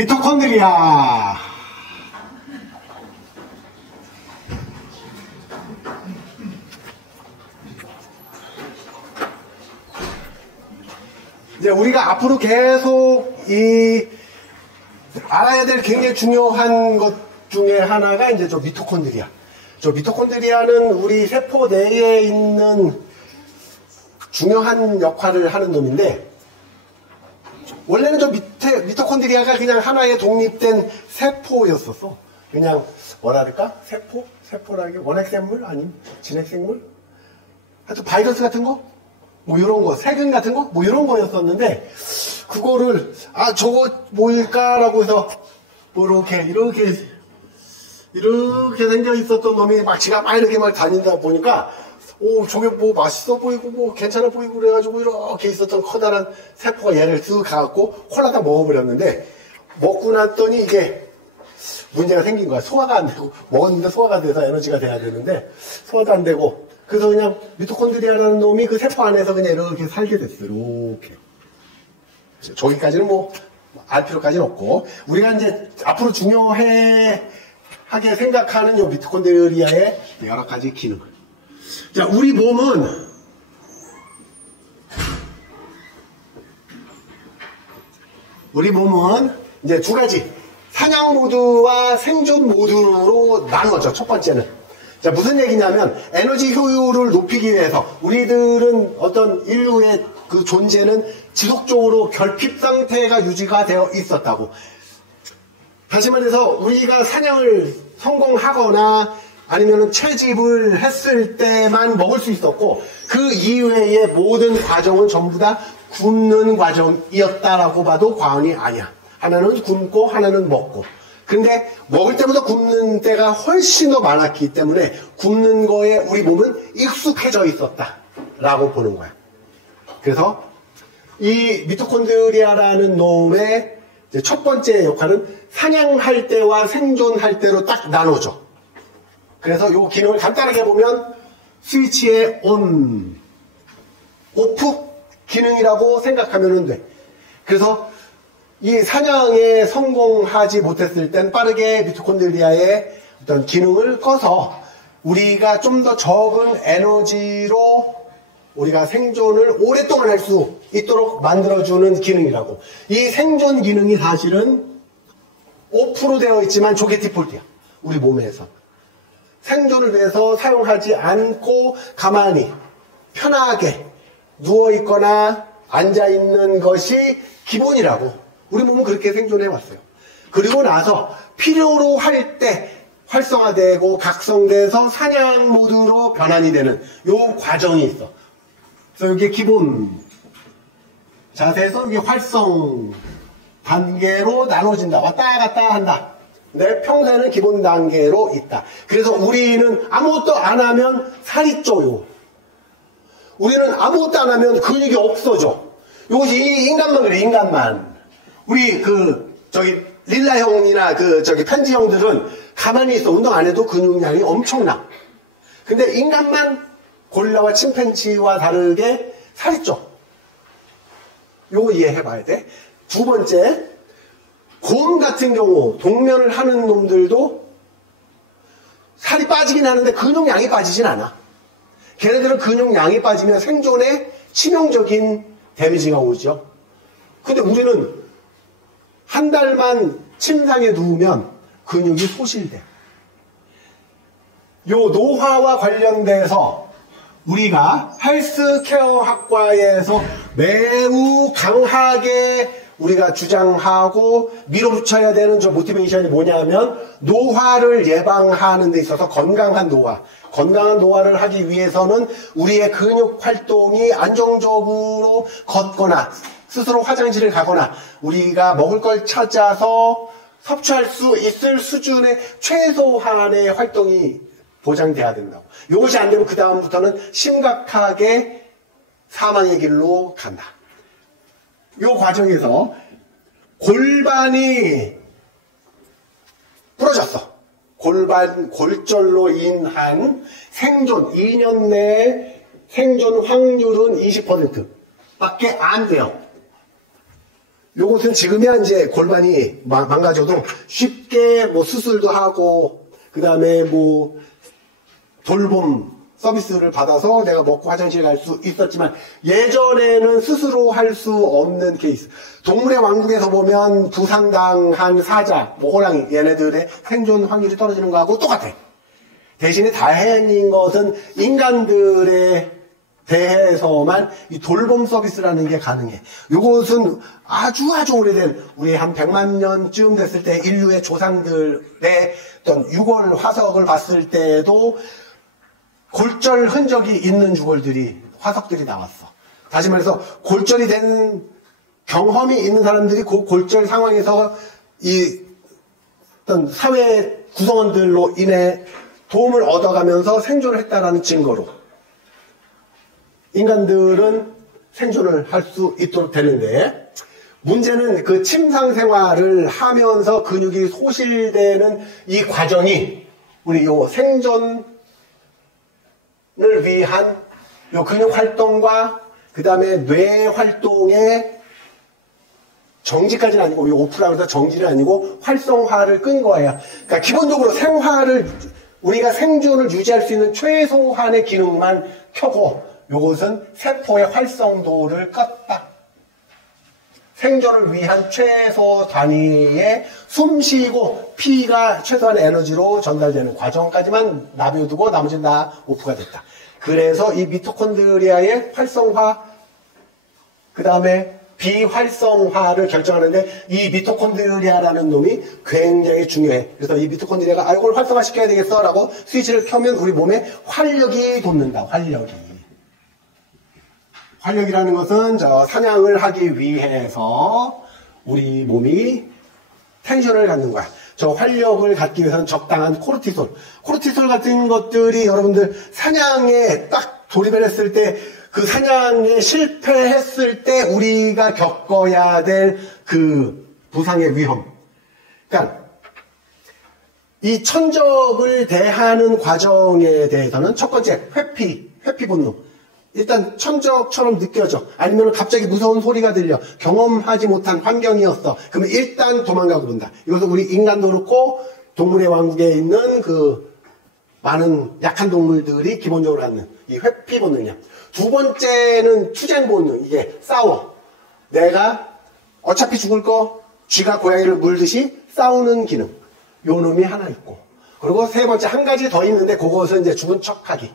미토콘드리아. 이제 우리가 앞으로 계속 알아야 될 굉장히 중요한 것 중에 하나가 이제 저 미토콘드리아. 저 미토콘드리아는 우리 세포 내에 있는 중요한 역할을 하는 놈인데, 원래는 저 미토콘드리아가 그냥 하나의 독립된 세포였었어. 그냥 뭐랄까? 세포라는 게 원핵생물? 아니면 진핵생물? 하여튼 바이러스 같은 거? 뭐 이런 거, 세균 같은 거? 뭐 이런 거였었는데, 그거를 저거 뭐일까라고 해서 뭐 이렇게 생겨 있었던 놈이 막 지가 막 이렇게 막 다닌다 보니까 저게 뭐 맛있어 보이고 뭐 괜찮아 보이고 그래가지고 이렇게 있었던 커다란 세포가 얘를 쓱 가갖고 콜라다 먹어버렸는데, 먹고 났더니 이게 문제가 생긴 거야. 소화가 안 되고, 먹었는데 소화가 돼서 에너지가 돼야 되는데 소화도 안 되고, 그래서 그냥 미토콘드리아라는 놈이 그 세포 안에서 그냥 이렇게 살게 됐어. 이렇게. 저기까지는 뭐 알 필요까지는 없고, 우리가 이제 앞으로 중요하게 생각하는 요 미토콘드리아의 여러 가지 기능. 자, 우리 몸은 이제 두 가지, 사냥 모드와 생존 모드로 나누어져. 첫 번째는 자, 무슨 얘기냐면, 에너지 효율을 높이기 위해서 우리들은 어떤 인류의 그 존재는 지속적으로 결핍 상태가 유지가 되어 있었다고. 다시 말해서 우리가 사냥을 성공하거나 아니면 채집을 했을 때만 먹을 수 있었고, 그 이외의 모든 과정은 전부 다 굶는 과정이었다라고 봐도 과언이 아니야. 하나는 굶고 하나는 먹고. 근데 먹을 때보다 굶는 때가 훨씬 더 많았기 때문에 굶는 거에 우리 몸은 익숙해져 있었다라고 보는 거야. 그래서 이 미토콘드리아라는 놈의 첫 번째 역할은 사냥할 때와 생존할 때로 딱 나눠져. 그래서 이 기능을 간단하게 보면 스위치의 온, 오프 기능이라고 생각하면 돼. 그래서 이 사냥에 성공하지 못했을 땐 빠르게 미토콘드리아의 어떤 기능을 꺼서 우리가 좀 더 적은 에너지로 우리가 생존을 오랫동안 할 수 있도록 만들어주는 기능이라고. 이 생존 기능이 사실은 오프로 되어 있지만 저게 디폴트야. 우리 몸에서. 생존을 위해서 사용하지 않고 가만히 편하게 누워있거나 앉아있는 것이 기본이라고. 우리 몸은 그렇게 생존해 왔어요. 그리고 나서 필요로 할 때 활성화되고 각성돼서 사냥 모드로 변환이 되는 요 과정이 있어. 그래서 이게 기본 자세에서 이게 활성 단계로 나눠진다. 왔다 갔다 한다. 근데 평소에는 기본 단계로 있다. 그래서 우리는 아무것도 안 하면 살이 쪄요. 우리는 아무것도 안 하면 근육이 없어져. 이것이 인간만 그래, 인간만. 우리 릴라 형이나 편지 형들은 가만히 있어. 운동 안 해도 근육량이 엄청나. 근데 인간만 고릴라와 침팬지와 다르게 살이 쪄. 요거 이해해 봐야 돼. 두 번째, 곰 같은 경우 동면을 하는 놈들도 살이 빠지긴 하는데 근육량이 빠지진 않아. 걔네들은 근육량이 빠지면 생존에 치명적인 데미지가 오죠. 근데 우리는 한 달만 침상에 누우면 근육이 소실돼. 요 노화와 관련돼서 우리가 헬스케어 학과에서 매우 강하게 우리가 주장하고 밀어붙여야 되는 저 모티베이션이 뭐냐면, 노화를 예방하는 데 있어서 건강한 노화를 하기 위해서는 우리의 근육 활동이 안정적으로 걷거나 스스로 화장실을 가거나 우리가 먹을 걸 찾아서 섭취할 수 있을 수준의 최소한의 활동이 보장돼야 된다고. 이것이 안 되면 그 다음부터는 심각하게 사망의 길로 간다. 이 과정에서 골반이 부러졌어. 골절로 인한 생존, 2년 내에 생존 확률은 20% 밖에 안 돼요. 요것은 지금이야 이제 골반이 망가져도 쉽게 뭐 수술도 하고, 그 다음에 뭐 돌봄 서비스를 받아서 내가 먹고 화장실 갈 수 있었지만, 예전에는 스스로 할 수 없는 케이스. 동물의 왕국에서 보면 부상당한 사자, 뭐 호랑이, 얘네들의 생존 확률이 떨어지는 거하고 똑같아. 대신에 다행인 것은 인간들에 대해서만 이 돌봄 서비스라는 게 가능해. 이것은 아주 오래된, 우리 한 100만 년쯤 됐을 때 인류의 조상들의 어떤 유골 화석을 봤을 때도 골절 흔적이 있는 유골들이, 화석들이 나왔어. 다시 말해서 골절이 된 경험이 있는 사람들이 그 골절 상황에서 이 어떤 사회 구성원들로 인해 도움을 얻어가면서 생존을 했다라는 증거로 인간들은 생존을 할 수 있도록 되는데, 문제는 그 침상 생활을 하면서 근육이 소실되는 이 과정이 우리 요 생존을 위한 요 근육 활동과 그 다음에 뇌 활동의 정지까지는 아니고, 이 오프라고 해서 정지는 아니고 활성화를 끈 거예요. 그러니까 기본적으로 우리가 생존을 유지할 수 있는 최소한의 기능만 켜고, 요것은 세포의 활성도를 껐다. 생존을 위한 최소 단위의 숨쉬고 피가 최소한의 에너지로 전달되는 과정까지만 놔두고 나머지는 다 오프가 됐다. 그래서 이 미토콘드리아의 활성화, 그 다음에 비활성화를 결정하는데 이 미토콘드리아라는 놈이 굉장히 중요해. 그래서 이 미토콘드리아가 이걸 활성화시켜야 되겠어 라고 스위치를 켜면 우리 몸에 활력이 돋는다. 활력이라는 것은 사냥을 하기 위해서 우리 몸이 텐션을 갖는 거야. 저 활력을 갖기 위해서는 적당한 코르티솔 같은 것들이 여러분들 사냥에 딱 돌입을 했을 때, 그 사냥에 실패했을 때 우리가 겪어야 될 그 부상의 위험. 그러니까 이 천적을 대하는 과정에 대해서는 첫 번째 회피 본능. 일단 천적처럼 느껴져. 아니면 갑자기 무서운 소리가 들려. 경험하지 못한 환경이었어. 그러면 일단 도망가고 본다. 이것은 우리 인간도 그렇고 동물의 왕국에 있는 그 많은 약한 동물들이 기본적으로 갖는 이 회피 본능이야. 두 번째는 투쟁 본능. 이게 싸워. 내가 어차피 죽을 거 쥐가 고양이를 물듯이 싸우는 기능. 요 놈이 하나 있고. 그리고 세 번째 한 가지 더 있는데 그것은 이제 죽은 척하기.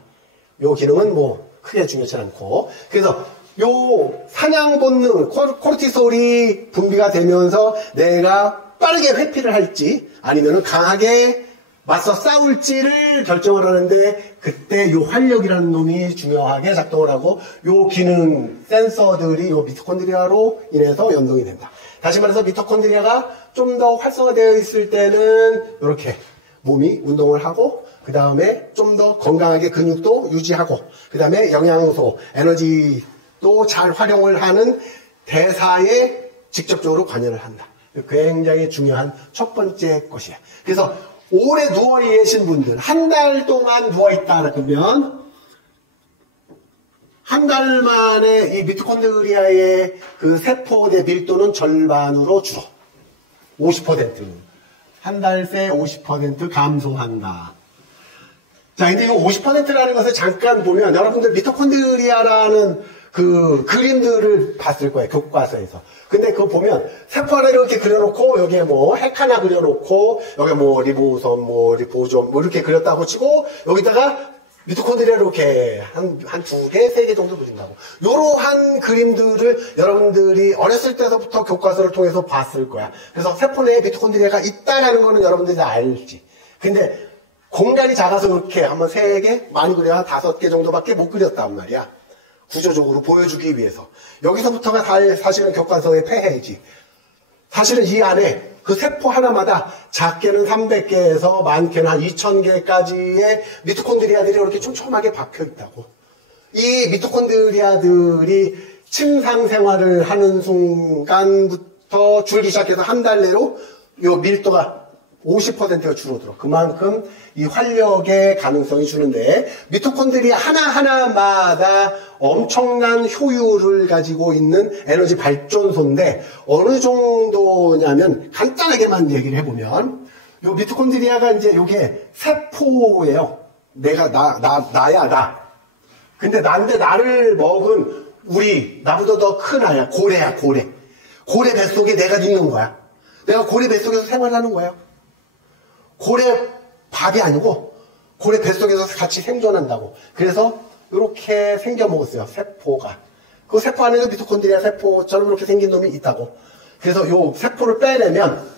요 기능은 뭐 크게 중요치 않고. 그래서 요 사냥 본능, 코르티솔이 분비가 되면서 내가 빠르게 회피를 할지 아니면 강하게 맞서 싸울지를 결정을 하는데, 그때 요 활력이라는 놈이 중요하게 작동을 하고 요 기능 센서들이 요 미토콘드리아로 인해서 연동이 된다. 다시 말해서 미토콘드리아가 좀 더 활성화되어 있을 때는 이렇게 몸이 운동을 하고, 그 다음에 좀 더 건강하게 근육도 유지하고, 그 다음에 영양소, 에너지도 잘 활용을 하는 대사에 직접적으로 관여를 한다. 굉장히 중요한 첫 번째 것이야. 그래서 오래 누워 계신 분들, 한 달 동안 누워있다 그러면 한 달 만에 이 미토콘드리아의 그 세포의 밀도는 절반으로 줄어. 50%. 한 달 새 50% 감소한다. 자, 근데 이 50%라는 것을 잠깐 보면 여러분들 미토콘드리아라는 그 그림들을 봤을 거예요. 교과서에서. 근데 그거 보면 세포 하나 이렇게 그려놓고 여기에 뭐 핵 하나 그려놓고 여기 뭐 리보솜, 뭐 리보솜 뭐 이렇게 그렸다고 치고 여기다가 미토콘드리아 이렇게 한 두 개, 세 개 정도 그린다고. 요러한 그림들을 여러분들이 어렸을 때서부터 교과서를 통해서 봤을 거야. 그래서 세포 내에 미토콘드리아가 있다라는 거는 여러분들이 다 알지. 근데 공간이 작아서 이렇게 한번 3개, 많이 그려야 5개 정도밖에 못 그렸단 말이야. 구조적으로 보여주기 위해서. 여기서부터가 사실은 교과서의 폐해이지. 사실은 이 안에 그 세포 하나마다 작게는 300개에서 많게는 한 2000개까지의 미토콘드리아들이 이렇게 촘촘하게 박혀 있다고. 이 미토콘드리아들이 침상 생활을 하는 순간부터 줄기 시작해서 한 달 내로 요 밀도가 50%가 줄어들어. 그만큼 이 활력의 가능성이 주는데, 미토콘드리아 하나하나마다 엄청난 효율을 가지고 있는 에너지 발전소인데 어느 정도냐면 간단하게만 얘기를 해보면 요 미토콘드리아가 이제 요게 세포예요. 내가 나야 나. 근데 나를 먹은 나보다 더 큰 아야. 고래야 고래. 고래 뱃속에 내가 있는 거야. 내가 고래 뱃속에서 생활하는 거예요. 고래 밥이 아니고 고래 뱃속에서 같이 생존한다고. 그래서 이렇게 생겨 먹었어요. 세포가. 그 세포 안에도 미토콘드리아 세포처럼 이렇게 생긴 놈이 있다고. 그래서 요 세포를 빼내면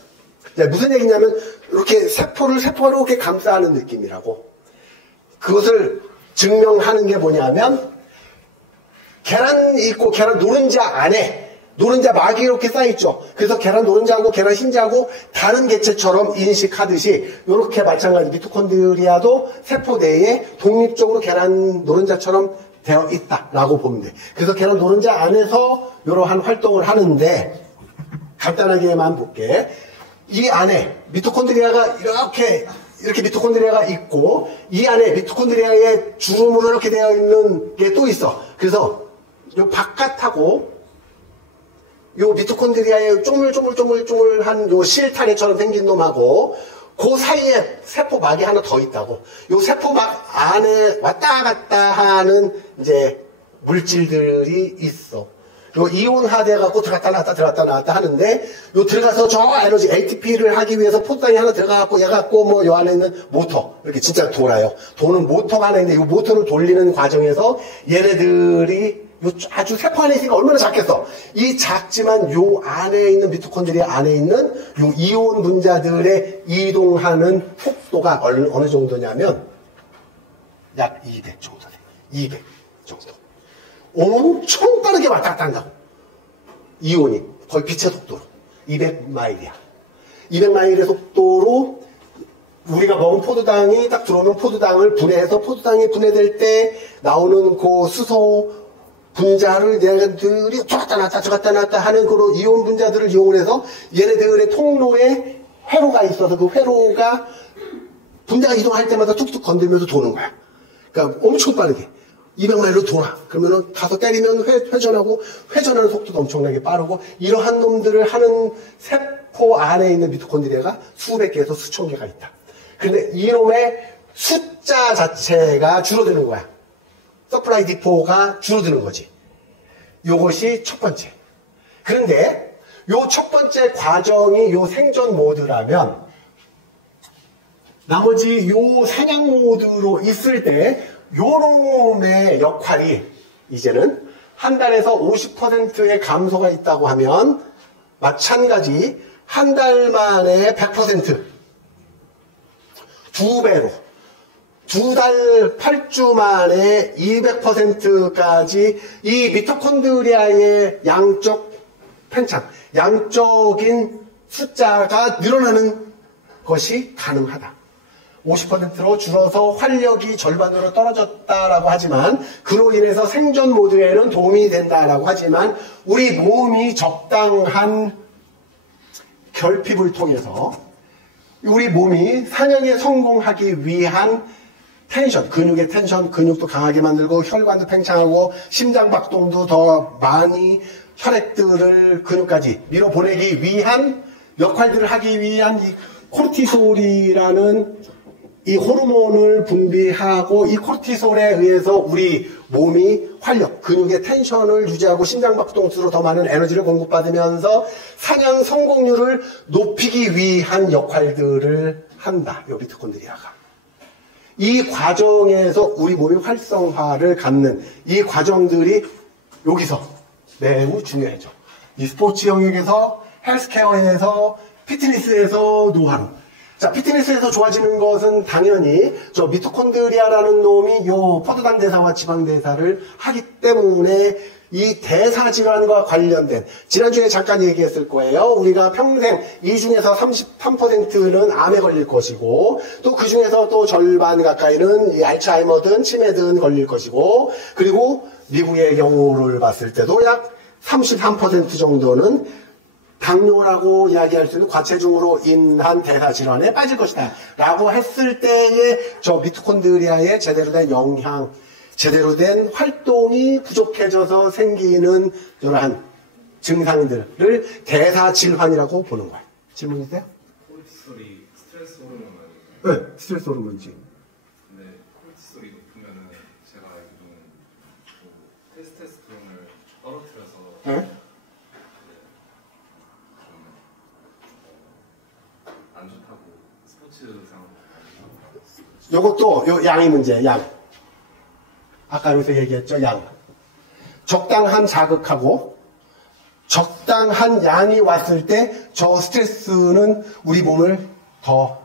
무슨 얘기냐면 이렇게 세포가 이렇게 감싸는 느낌이라고. 그것을 증명하는 게 뭐냐면 계란 있고 계란 노른자 안에 노른자 막이 이렇게 쌓여있죠. 그래서 계란 노른자하고 계란 흰자하고 다른 개체처럼 인식하듯이 이렇게 마찬가지 미토콘드리아도 세포 내에 독립적으로 계란 노른자처럼 되어 있다라고 보면 돼. 그래서 계란 노른자 안에서 이러한 활동을 하는데 간단하게만 볼게. 이 안에 미토콘드리아가 이렇게 미토콘드리아가 있고 이 안에 미토콘드리아의 주름으로 이렇게 되어 있는 게 또 있어. 그래서 요 바깥하고 요 미토콘드리아의 쪼물쪼물한 요 실타래처럼 생긴 놈하고 그 사이에 세포막이 하나 더 있다고. 요 세포막 안에 왔다 갔다 하는 이제 물질들이 있어. 요 이온화돼 갖고 들어갔다 나왔다 하는데 요 들어가서 저 에너지 ATP를 하기 위해서 포장이 하나 들어가 갖고 얘 갖고 뭐 요 안에 있는 모터 이렇게 진짜 돌아요. 도는 모터가 하나 있는데 요 모터를 돌리는 과정에서 얘네들이 아주 세포 안에 있으니까 얼마나 작겠어. 이 작지만 요 안에 있는 미토콘드리아 안에 있는 요 이온 분자들의 이동하는 속도가 어느 정도냐면 약 200 정도 돼. 200 정도. 엄청 빠르게 왔다 갔다 한다고. 이온이 거의 빛의 속도로 200마일이야. 200마일의 속도로 우리가 먹은 포도당이 딱 들어오면 포도당을 분해해서 포도당이 분해될 때 나오는 그 수소 분자를 얘네들이 들어갔다 놨다 하는 그런 이온 분자들을 이용을 해서 얘네들의 통로에 회로가 있어서 그 회로가 분자가 이동할 때마다 툭툭 건들면서 도는 거야. 그러니까 엄청 빠르게 200마일로 돌아. 그러면은 가서 때리면 회전하고 회전하는 속도도 엄청나게 빠르고 이러한 놈들을 하는 세포 안에 있는 미토콘드리아가 수백 개에서 수천 개가 있다. 근데 이놈의 숫자 자체가 줄어드는 거야. 서플라이 디포가 줄어드는 거지. 요것이 첫 번째. 그런데 요 첫 번째 과정이 요 생존 모드라면 나머지 요 사냥 모드로 있을 때 요놈의 역할이 이제는 한 달에서 50%의 감소가 있다고 하면 마찬가지 한 달 만에 100% 두 배로 두 달 8주 만에 200%까지 이 미토콘드리아의 양적 팽창, 양적인 숫자가 늘어나는 것이 가능하다. 50%로 줄어서 활력이 절반으로 떨어졌다라고 하지만 그로 인해서 생존 모드에는 도움이 된다라고 하지만 우리 몸이 적당한 결핍을 통해서 우리 몸이 사냥에 성공하기 위한 텐션, 근육의 텐션, 근육도 강하게 만들고 혈관도 팽창하고 심장박동도 더 많이 혈액들을 근육까지 밀어보내기 위한 역할들을 하기 위한 이 코르티솔이라는 이 호르몬을 분비하고 이 코르티솔에 의해서 우리 몸이 활력, 근육의 텐션을 유지하고 심장박동수로 더 많은 에너지를 공급받으면서 사냥 성공률을 높이기 위한 역할들을 한다. 이 미토콘드리아가. 이 과정에서 우리 몸의 활성화를 갖는 이 과정들이 여기서 매우 중요하죠. 이 스포츠 영역에서, 헬스케어에서, 피트니스에서, 노화로. 자, 피트니스에서 좋아지는 것은 당연히 저 미토콘드리아라는 놈이 요 포도당 대사와 지방 대사를 하기 때문에 이 대사 질환과 관련된 지난주에 잠깐 얘기했을 거예요. 우리가 평생 이 중에서 33%는 암에 걸릴 것이고 또 그 중에서 또 절반 가까이는 이 알츠하이머든 치매든 걸릴 것이고 그리고 미국의 경우를 봤을 때도 약 33% 정도는 당뇨라고 이야기할 수 있는 과체중으로 인한 대사 질환에 빠질 것이다 라고 했을 때의 저 미토콘드리아에 제대로 된 영향 제대로 된 활동이 부족해져서 생기는 이러한 증상들을 대사질환이라고 보는 거예요. 질문 있어요? 코르티솔이 스트레스 호르몬 아니에요? 네, 스트레스 호르몬이지. 근데 코르티솔이 높으면은 제가 알기로는 그 테스토스테론을 떨어뜨려서 네? 안 좋다고 스포츠상 요것도 요 양의 문제예요. 양. 아까 여기서 얘기했죠. 양. 적당한 자극하고 적당한 양이 왔을 때 저 스트레스는 우리 몸을 더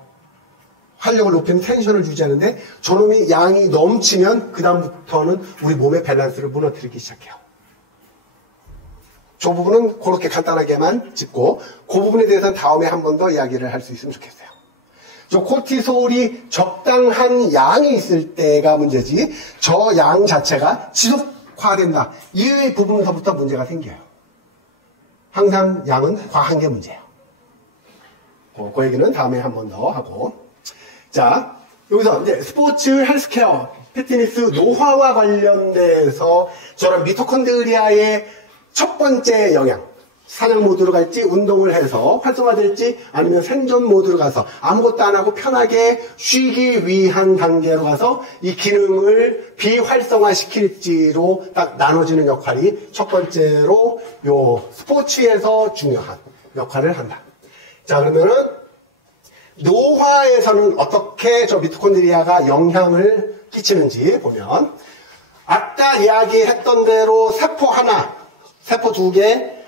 활력을 높이는 텐션을 유지하는데 저놈이 양이 넘치면 그 다음부터는 우리 몸의 밸런스를 무너뜨리기 시작해요. 저 부분은 그렇게 간단하게만 짚고 그 부분에 대해서는 다음에 한 번 더 이야기를 할 수 있으면 좋겠어요. 저 코르티솔이 적당한 양이 있을 때가 문제지 저 양 자체가 지속화된다. 이 부분서부터 문제가 생겨요. 항상 양은 과한 게 문제예요. 그 얘기는 다음에 한 번 더 하고. 자, 여기서 이제 스포츠 헬스케어, 피트니스, 노화와 관련돼서 저런 미토콘드리아의 첫 번째 영향, 사냥 모드로 갈지, 운동을 해서 활성화될지, 아니면 생존 모드로 가서 아무것도 안 하고 편하게 쉬기 위한 단계로 가서 이 기능을 비활성화시킬지로 딱 나눠지는 역할이 첫 번째로 요 스포츠에서 중요한 역할을 한다. 자, 그러면은 노화에서는 어떻게 저 미토콘드리아가 영향을 끼치는지 보면 아까 이야기했던 대로 세포 하나, 세포 두 개,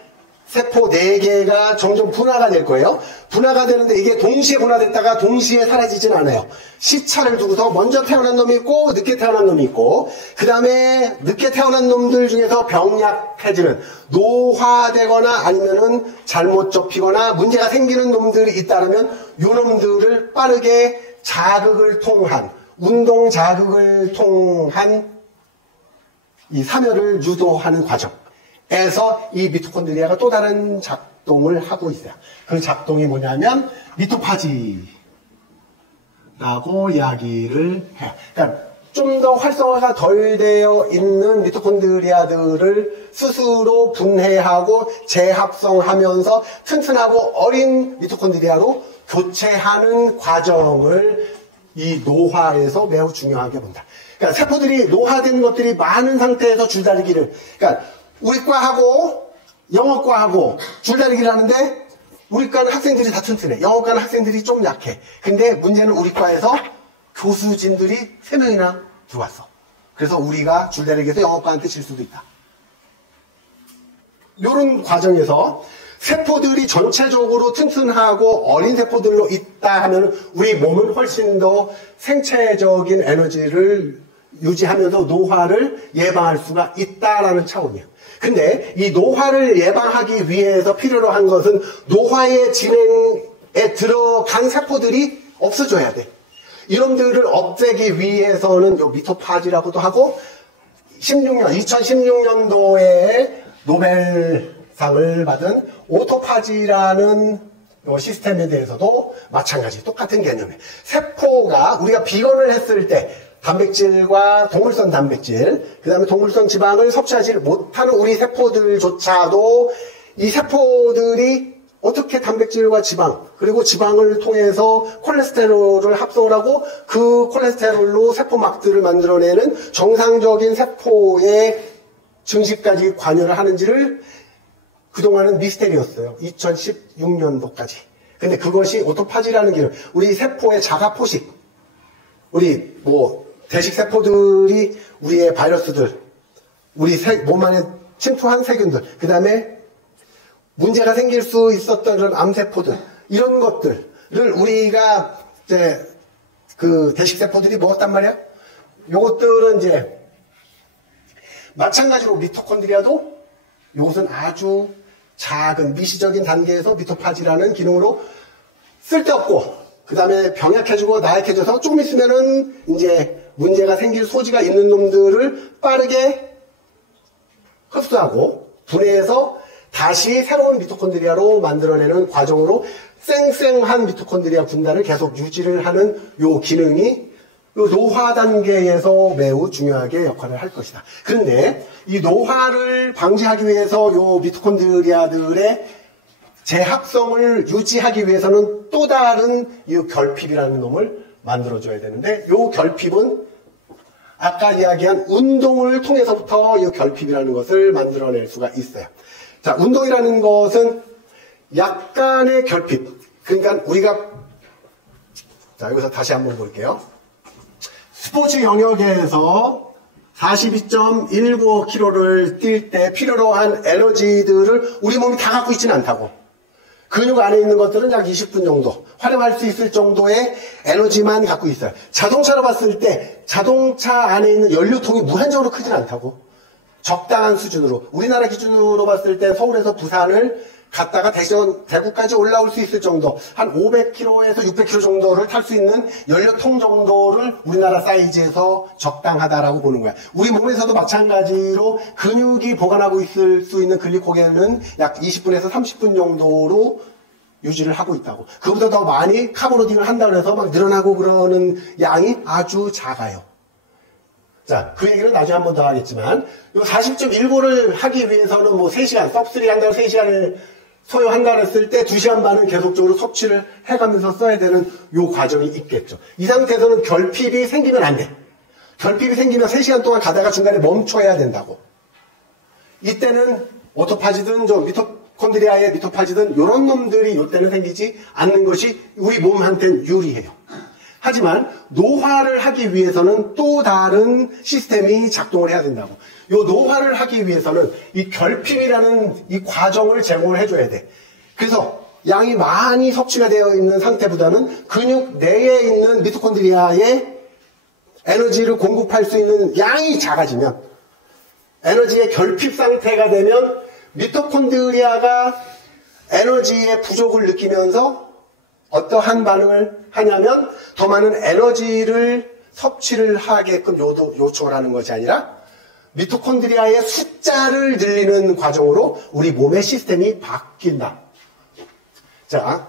세포 4개가 점점 분화가 될 거예요. 분화가 되는데 이게 동시에 분화됐다가 동시에 사라지진 않아요. 시차를 두고서 먼저 태어난 놈이 있고 늦게 태어난 놈이 있고 그 다음에 늦게 태어난 놈들 중에서 병약해지는 노화되거나 아니면은 잘못 접히거나 문제가 생기는 놈들이 있다면 요 놈들을 빠르게 자극을 통한 운동 자극을 통한 이 사멸을 유도하는 과정 에서 이 미토콘드리아가 또 다른 작동을 하고 있어요. 그 작동이 뭐냐면 미토파지라고 이야기를 해요. 그러니까 좀 더 활성화가 덜 되어 있는 미토콘드리아들을 스스로 분해하고 재합성하면서 튼튼하고 어린 미토콘드리아로 교체하는 과정을 이 노화에서 매우 중요하게 본다. 그러니까 세포들이 노화된 것들이 많은 상태에서 줄다리기를 그러니까 우리과하고 영어과하고 줄다리기를 하는데 우리과는 학생들이 다 튼튼해. 영어과는 학생들이 좀 약해. 근데 문제는 우리과에서 교수진들이 3명이나 들어왔어. 그래서 우리가 줄다리기에서 영어과한테 질 수도 있다. 이런 과정에서 세포들이 전체적으로 튼튼하고 어린 세포들로 있다 하면 우리 몸은 훨씬 더 생체적인 에너지를 유지하면서 노화를 예방할 수가 있다라는 차원이에요. 근데 이 노화를 예방하기 위해서 필요로 한 것은 노화의 진행에 들어간 세포들이 없어져야 돼. 이놈들을 없애기 위해서는 요 미토파지라고도 하고 2016년도에 노벨상을 받은 오토파지라는 요 시스템에 대해서도 마찬가지 똑같은 개념이에요. 세포가 우리가 비건을 했을 때 단백질과 동물성 단백질, 그 다음에 동물성 지방을 섭취하지 못하는 우리 세포들조차도 이 세포들이 어떻게 단백질과 지방, 그리고 지방을 통해서 콜레스테롤을 합성을 하고 그 콜레스테롤로 세포막들을 만들어내는 정상적인 세포의 증식까지 관여를 하는지를 그동안은 미스테리였어요. 2016년도까지. 근데 그것이 오토파지라는 기능, 우리 세포의 자가 포식, 우리 대식 세포들이 우리의 바이러스들, 우리 몸 안에 침투한 세균들, 그 다음에 문제가 생길 수 있었던 그런 암세포들, 이런 것들을 우리가 이제 그 대식 세포들이 먹었단 말이야? 요것들은 이제 마찬가지로 미토콘드리아도 요것은 아주 작은 미시적인 단계에서 미토파지라는 기능으로 쓸데없고 그 다음에 병약해지고 나약해져서 조금 있으면은 이제 문제가 생길 소지가 있는 놈들을 빠르게 흡수하고 분해해서 다시 새로운 미토콘드리아로 만들어내는 과정으로 쌩쌩한 미토콘드리아 군단을 계속 유지를 하는 요 기능이 요 노화 단계에서 매우 중요하게 역할을 할 것이다. 그런데 이 노화를 방지하기 위해서 요 미토콘드리아들의 재합성을 유지하기 위해서는 또 다른 이 결핍이라는 놈을 만들어줘야 되는데, 요 결핍은 아까 이야기한 운동을 통해서부터 이 결핍이라는 것을 만들어낼 수가 있어요. 자, 운동이라는 것은 약간의 결핍. 그러니까 우리가, 자, 여기서 다시 한번 볼게요. 스포츠 영역에서 42.195km를 뛸 때 필요로 한 에너지들을 우리 몸이 다 갖고 있지는 않다고. 근육 안에 있는 것들은 약 20분 정도 활용할 수 있을 정도의 에너지만 갖고 있어요. 자동차로 봤을 때 자동차 안에 있는 연료통이 무한정으로 크진 않다고. 적당한 수준으로. 우리나라 기준으로 봤을 때 서울에서 부산을 갔다가 대구까지 올라올 수 있을 정도, 한 500km에서 600km 정도를 탈 수 있는 연료통 정도를 우리나라 사이즈에서 적당하다라고 보는 거야. 우리 몸에서도 마찬가지로 근육이 보관하고 있을 수 있는 글리코겐은 약 20분에서 30분 정도로 유지를 하고 있다고. 그보다 더 많이 카보로딩을 한다고 해서 막 늘어나고 그러는 양이 아주 작아요. 자, 그 얘기는 나중에 한 번 더 하겠지만, 이 40.15를 하기 위해서는 뭐 3시간, 섭3 한다고 3시간을 소요한다 했을 때 2시간 반은 계속적으로 섭취를 해가면서 써야 되는 요 과정이 있겠죠. 이 상태에서는 결핍이 생기면 안 돼. 결핍이 생기면 3시간 동안 가다가 중간에 멈춰야 된다고. 이때는 오토파지든 미토콘드리아의 미토파지든 요런 놈들이 요때는 생기지 않는 것이 우리 몸한테는 유리해요. 하지만 노화를 하기 위해서는 또 다른 시스템이 작동을 해야 된다고. 요 노화를 하기 위해서는 이 결핍이라는 이 과정을 제공을 해줘야 돼. 그래서 양이 많이 섭취가 되어 있는 상태보다는 근육 내에 있는 미토콘드리아에 에너지를 공급할 수 있는 양이 작아지면, 에너지의 결핍 상태가 되면 미토콘드리아가 에너지의 부족을 느끼면서 어떠한 반응을 하냐면 더 많은 에너지를 섭취를 하게끔 요청을 하는 것이 아니라 미토콘드리아의 숫자를 늘리는 과정으로 우리 몸의 시스템이 바뀐다. 자,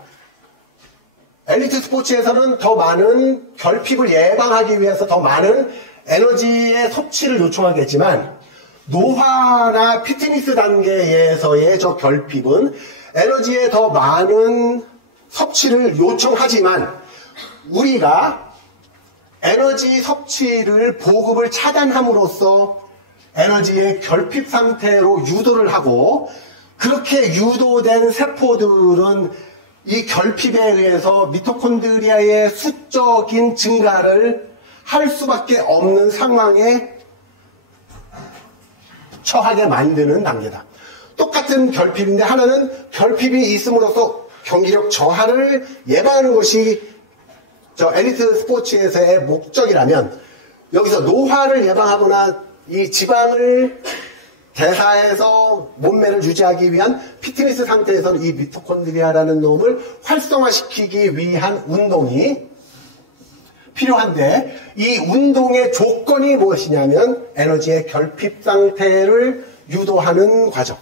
엘리트 스포츠에서는 더 많은 결핍을 예방하기 위해서 더 많은 에너지의 섭취를 요청하겠지만, 노화나 피트니스 단계에서의 저 결핍은 에너지에 더 많은 섭취를 요청하지만 우리가 에너지 섭취를 보급을 차단함으로써 에너지의 결핍 상태로 유도를 하고, 그렇게 유도된 세포들은 이 결핍에 의해서 미토콘드리아의 수적인 증가를 할 수밖에 없는 상황에 처하게 만드는 단계다. 똑같은 결핍인데 하나는 결핍이 있음으로써 경기력 저하를 예방하는 것이 저 엘리트 스포츠에서의 목적이라면, 여기서 노화를 예방하거나 이 지방을 대사해서 몸매를 유지하기 위한 피트니스 상태에서는 이 미토콘드리아라는 놈을 활성화시키기 위한 운동이 필요한데, 이 운동의 조건이 무엇이냐면 에너지의 결핍 상태를 유도하는 과정.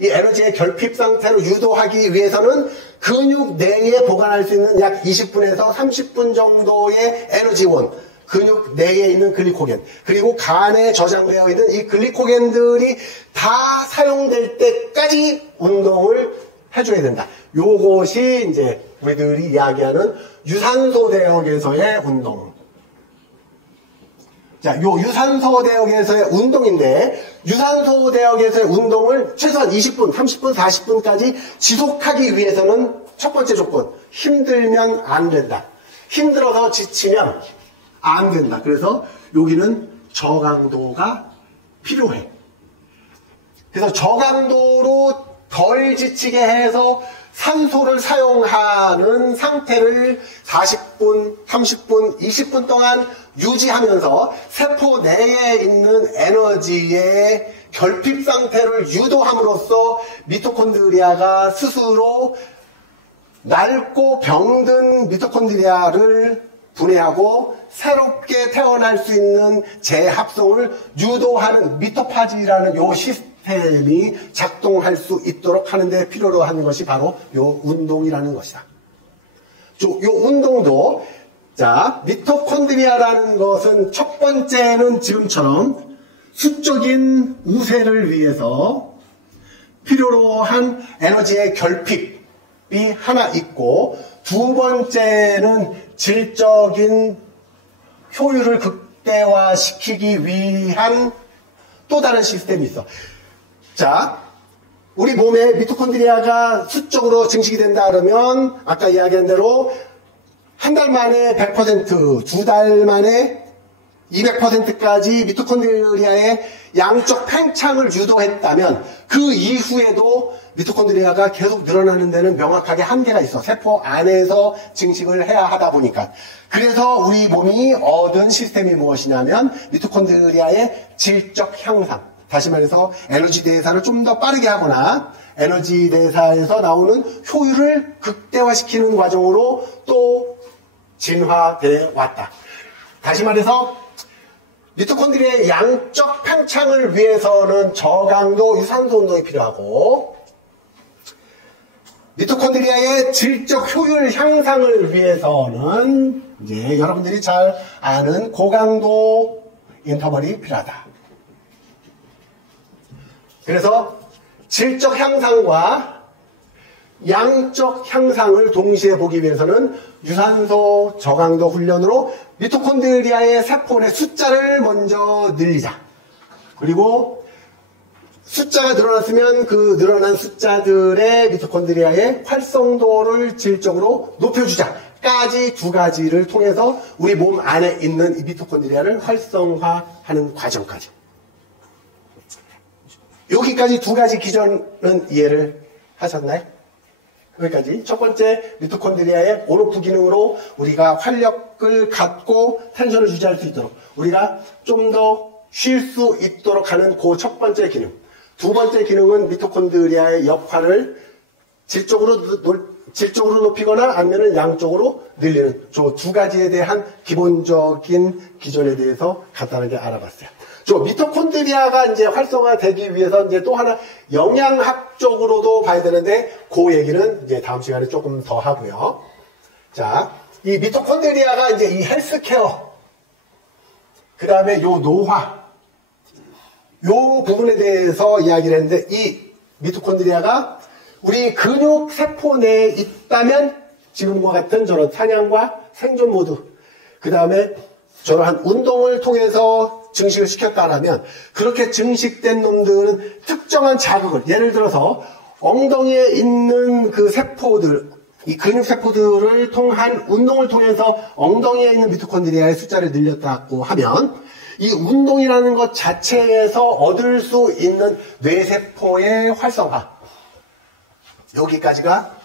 이 에너지의 결핍 상태로 유도하기 위해서는 근육 내에 보관할 수 있는 약 20분에서 30분 정도의 에너지원, 근육 내에 있는 글리코겐, 그리고 간에 저장되어 있는 이 글리코겐들이 다 사용될 때까지 운동을 해줘야 된다. 요것이 이제 우리들이 이야기하는 유산소 대역에서의 운동. 자, 요 유산소 대역에서의 운동인데, 유산소 대역에서의 운동을 최소한 20분, 30분, 40분까지 지속하기 위해서는 첫 번째 조건, 힘들면 안 된다. 힘들어서 지치면 안 된다. 그래서 여기는 저강도가 필요해. 그래서 저강도로 덜 지치게 해서 산소를 사용하는 상태를 40분, 30분, 20분 동안 유지하면서 세포 내에 있는 에너지의 결핍 상태를 유도함으로써 미토콘드리아가 스스로 낡고 병든 미토콘드리아를 분해하고 새롭게 태어날 수 있는 재합성을 유도하는 미토파지라는 요 시스템이 작동할 수 있도록 하는 데 필요로 하는 것이 바로 요 운동이라는 것이다. 요 운동도 자, 미토콘드리아라는 것은 첫 번째는 지금처럼 수적인 우세를 위해서 필요로 한 에너지의 결핍이 하나 있고, 두 번째는 질적인 효율을 극대화시키기 위한 또 다른 시스템이 있어. 자, 우리 몸에 미토콘드리아가 수적으로 증식이 된다 그러면 아까 이야기한 대로 한 달 만에 100%, 두 달 만에 200%까지 미토콘드리아의 양적 팽창을 유도했다면 그 이후에도 미토콘드리아가 계속 늘어나는 데는 명확하게 한계가 있어. 세포 안에서 증식을 해야 하다 보니까. 그래서 우리 몸이 얻은 시스템이 무엇이냐면 미토콘드리아의 질적 향상. 다시 말해서 에너지 대사를 좀 더 빠르게 하거나 에너지 대사에서 나오는 효율을 극대화시키는 과정으로 또 진화되어 왔다. 다시 말해서 미토콘드리아의 양적 팽창을 위해서는 저강도 유산소 운동이 필요하고, 미토콘드리아의 질적 효율 향상을 위해서는 이제 여러분들이 잘 아는 고강도 인터벌이 필요하다. 그래서 질적 향상과 양적 향상을 동시에 보기 위해서는 유산소 저강도 훈련으로 미토콘드리아의 세포 내 숫자를 먼저 늘리자. 그리고 숫자가 늘어났으면 그 늘어난 숫자들의 미토콘드리아의 활성도를 질적으로 높여주자까지 두 가지를 통해서 우리 몸 안에 있는 이 미토콘드리아를 활성화하는 과정까지. 여기까지 두 가지 기전은 이해를 하셨나요? 여기까지. 첫 번째, 미토콘드리아의 온오프 기능으로 우리가 활력을 갖고 텐션을 유지할 수 있도록, 우리가 좀 더 쉴 수 있도록 하는 그 첫 번째 기능. 두 번째 기능은 미토콘드리아의 역할을 질적으로 높이거나 아니면 양쪽으로 늘리는 저 두 가지에 대한 기본적인 기전에 대해서 간단하게 알아봤어요. 저 미토콘드리아가 이제 활성화되기 위해서 이제 또 하나 영양학적으로도 봐야 되는데 그 얘기는 이제 다음 시간에 조금 더 하고요. 자, 이 미토콘드리아가 이제 이 헬스케어, 그 다음에 요 노화, 요 부분에 대해서 이야기를 했는데, 이 미토콘드리아가 우리 근육 세포 내에 있다면 지금과 같은 저런 사냥과 생존 모드, 그 다음에 저러한 운동을 통해서 증식을 시켰다라면, 그렇게 증식된 놈들은 특정한 자극을, 예를 들어서 엉덩이에 있는 그 세포들, 이 근육 세포들을 통한 운동을 통해서 엉덩이에 있는 미토콘드리아의 숫자를 늘렸다고 하면, 이 운동이라는 것 자체에서 얻을 수 있는 뇌세포의 활성화, 여기까지가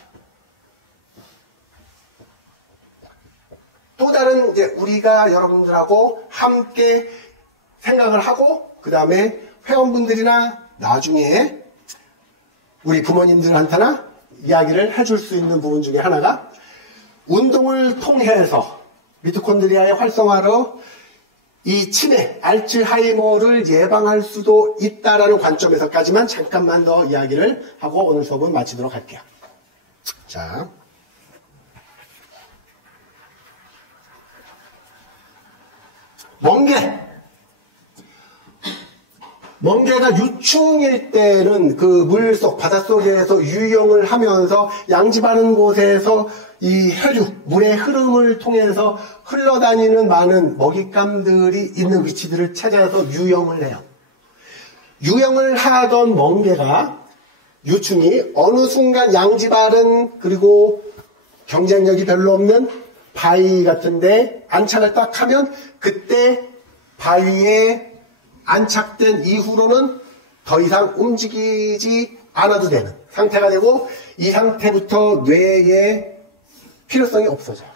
또 다른 이제 우리가 여러분들하고 함께 생각을 하고, 그 다음에 회원분들이나 나중에 우리 부모님들한테나 이야기를 해줄 수 있는 부분 중에 하나가, 운동을 통해서 미토콘드리아의 활성화로 이 치매, 알츠하이머를 예방할 수도 있다라는 관점에서까지만 잠깐만 더 이야기를 하고 오늘 수업은 마치도록 할게요. 자, 멍게가 유충일 때는 그 물속, 바닷속에서 유영을 하면서 양지바른 곳에서 이 혈류, 물의 흐름을 통해서 흘러다니는 많은 먹잇감들이 있는 위치들을 찾아서 유영을 해요. 유영을 하던 멍게가 유충이 어느 순간 양지바른 그리고 경쟁력이 별로 없는 바위 같은데 안착을 딱 하면, 그때 바위에 안착된 이후로는 더 이상 움직이지 않아도 되는 상태가 되고, 이 상태부터 뇌의 필요성이 없어져요.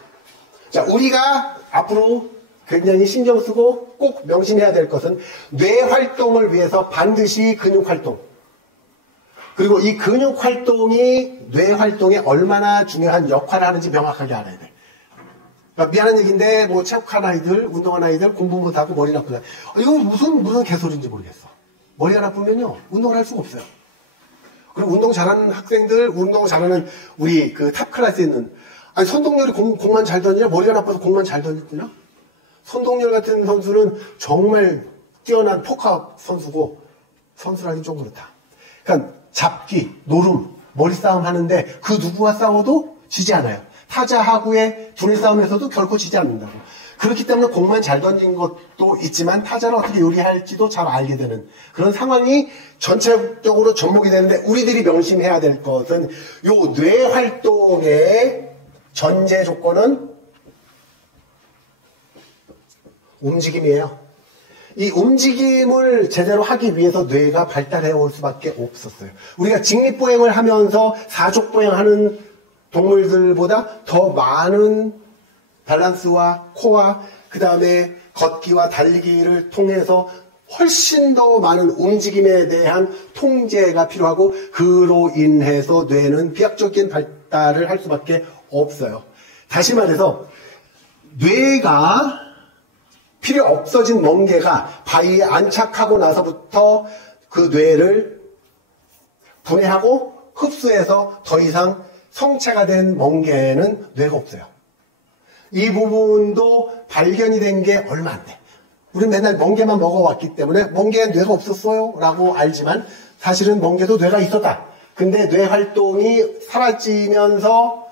자, 우리가 앞으로 굉장히 신경 쓰고 꼭 명심해야 될 것은 뇌 활동을 위해서 반드시 근육 활동, 그리고 이 근육 활동이 뇌 활동에 얼마나 중요한 역할을 하는지 명확하게 알아야 돼. 그러니까 미안한 얘기인데, 뭐 체육한 아이들, 운동한 아이들 공부 못하고 머리 나쁘다. 이건 무슨 개소리인지 모르겠어. 머리가 나쁘면요 운동을 할 수가 없어요. 그리고 운동 잘하는 학생들, 운동 잘하는 우리 그 탑 클래스에 있는, 아니, 손동열이 공만 잘 던지냐? 머리가 나빠서 공만 잘 던지냐? 손동열 같은 선수는 정말 뛰어난 포커 선수고, 선수라기 좀 그렇다. 그러니까 잡기, 노름, 머리 싸움 하는데 그 누구와 싸워도 지지 않아요. 타자하고의 두뇌 싸움에서도 결코 지지 않는다고. 그렇기 때문에 공만 잘 던진 것도 있지만 타자를 어떻게 요리할지도 잘 알게 되는 그런 상황이 전체적으로 접목이 되는데, 우리들이 명심해야 될 것은 요 뇌 활동의 전제 조건은 움직임이에요. 이 움직임을 제대로 하기 위해서 뇌가 발달해 올 수밖에 없었어요. 우리가 직립보행을 하면서 사족보행하는 동물들보다 더 많은 밸런스와 코어, 그 다음에 걷기와 달리기를 통해서 훨씬 더 많은 움직임에 대한 통제가 필요하고, 그로 인해서 뇌는 비약적인 발달을 할 수밖에 없어요. 다시 말해서 뇌가 필요 없어진 멍게가 바위에 안착하고 나서부터 그 뇌를 분해하고 흡수해서 더 이상 성체가 된 멍게는 뇌가 없어요. 이 부분도 발견이 된 게 얼마 안 돼. 우리는 맨날 멍게만 먹어왔기 때문에 멍게에 뇌가 없었어요 라고 알지만, 사실은 멍게도 뇌가 있었다. 근데 뇌 활동이 사라지면서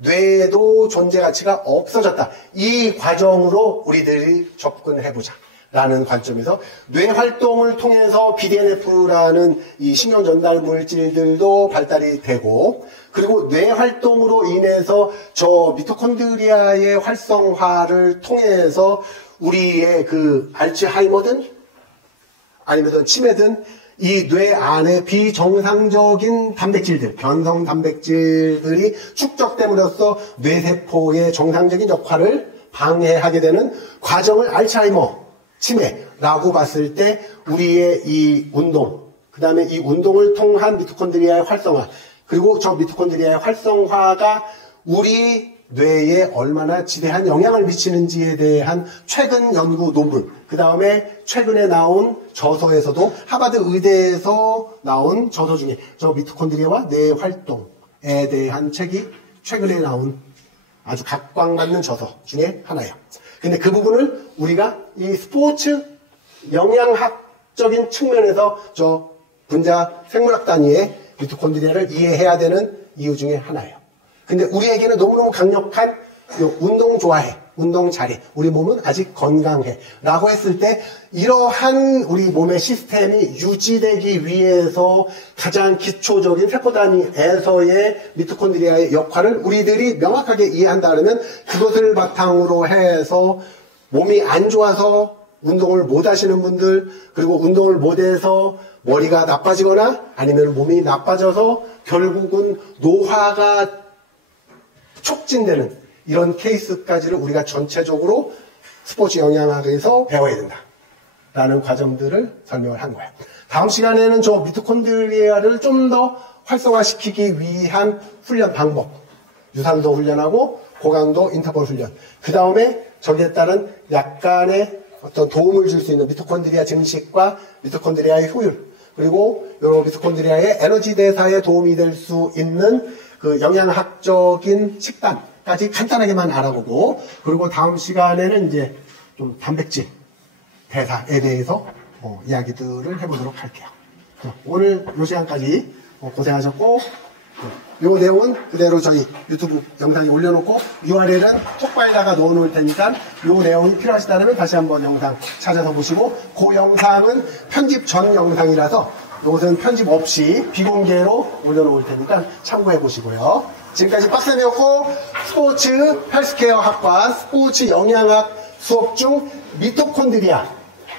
뇌도 존재 가치가 없어졌다. 이 과정으로 우리들이 접근해보자 라는 관점에서 뇌 활동을 통해서 BDNF라는 이 신경 전달 물질들도 발달이 되고, 그리고 뇌 활동으로 인해서 저 미토콘드리아의 활성화를 통해서 우리의 그 알츠하이머든 아니면 치매든 이 뇌 안에 비정상적인 단백질들, 변성 단백질들이 축적됨으로써 뇌세포의 정상적인 역할을 방해하게 되는 과정을 알츠하이머, 치매라고 봤을 때, 우리의 이 운동, 그 다음에 이 운동을 통한 미토콘드리아의 활성화, 그리고 저 미토콘드리아의 활성화가 우리 뇌에 얼마나 지대한 영향을 미치는지에 대한 최근 연구 논문, 그 다음에 최근에 나온 저서에서도 하버드 의대에서 나온 저서 중에 저 미토콘드리아와 뇌 활동에 대한 책이 최근에 나온 아주 각광받는 저서 중에 하나예요. 근데 그 부분을 우리가 이 스포츠 영양학적인 측면에서 저 분자 생물학 단위의 미토콘드리아를 이해해야 되는 이유 중에 하나예요. 근데 우리에게는 너무너무 강력한 운동 좋아해, 운동 잘해, 우리 몸은 아직 건강해 라고 했을 때, 이러한 우리 몸의 시스템이 유지되기 위해서 가장 기초적인 세포 단위에서의 미토콘드리아의 역할을 우리들이 명확하게 이해한다면, 그것을 바탕으로 해서 몸이 안 좋아서 운동을 못 하시는 분들, 그리고 운동을 못해서 머리가 나빠지거나 아니면 몸이 나빠져서 결국은 노화가 촉진되는 이런 케이스까지를 우리가 전체적으로 스포츠 영양학에서 배워야 된다라는 과정들을 설명을 한 거예요. 다음 시간에는 저 미토콘드리아를 좀 더 활성화시키기 위한 훈련 방법, 유산소 훈련하고 고강도 인터벌 훈련, 그 다음에 저기에 따른 약간의 어떤 도움을 줄 수 있는 미토콘드리아 증식과 미토콘드리아의 효율, 그리고 이 미토콘드리아의 에너지 대사에 도움이 될 수 있는 그 영양학적인 식단까지 간단하게만 알아보고, 그리고 다음 시간에는 이제 좀 단백질 대사에 대해서 이야기들을 해보도록 할게요. 오늘 이 시간까지 고생하셨고, 이 내용은 그대로 저희 유튜브 영상에 올려놓고 URL은 톡바에다가 넣어놓을 테니까 이 내용이 필요하시다면 다시 한번 영상 찾아서 보시고, 그 영상은 편집 전 영상이라서 이것은 편집 없이 비공개로 올려놓을 테니까 참고해 보시고요. 지금까지 빡쌤이었고, 스포츠 헬스케어 학과 스포츠 영양학 수업 중 미토콘드리아에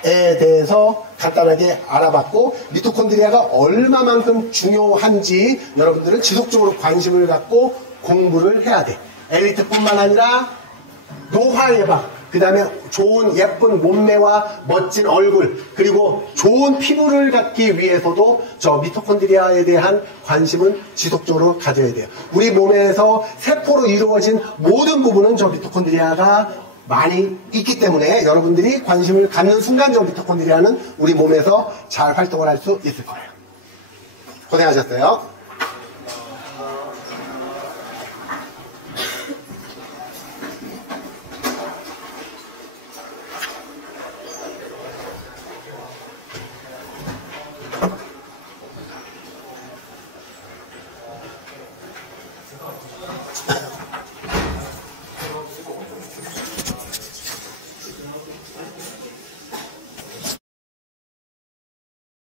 대해서 간단하게 알아봤고, 미토콘드리아가 얼마만큼 중요한지 여러분들은 지속적으로 관심을 갖고 공부를 해야 돼. 엘리트뿐만 아니라 노화 예방, 그 다음에 좋은 예쁜 몸매와 멋진 얼굴, 그리고 좋은 피부를 갖기 위해서도 저 미토콘드리아에 대한 관심은 지속적으로 가져야 돼요. 우리 몸에서 세포로 이루어진 모든 부분은 저 미토콘드리아가 많이 있기 때문에 여러분들이 관심을 갖는 순간 저 미토콘드리아는 우리 몸에서 잘 활동을 할 수 있을 거예요. 고생하셨어요.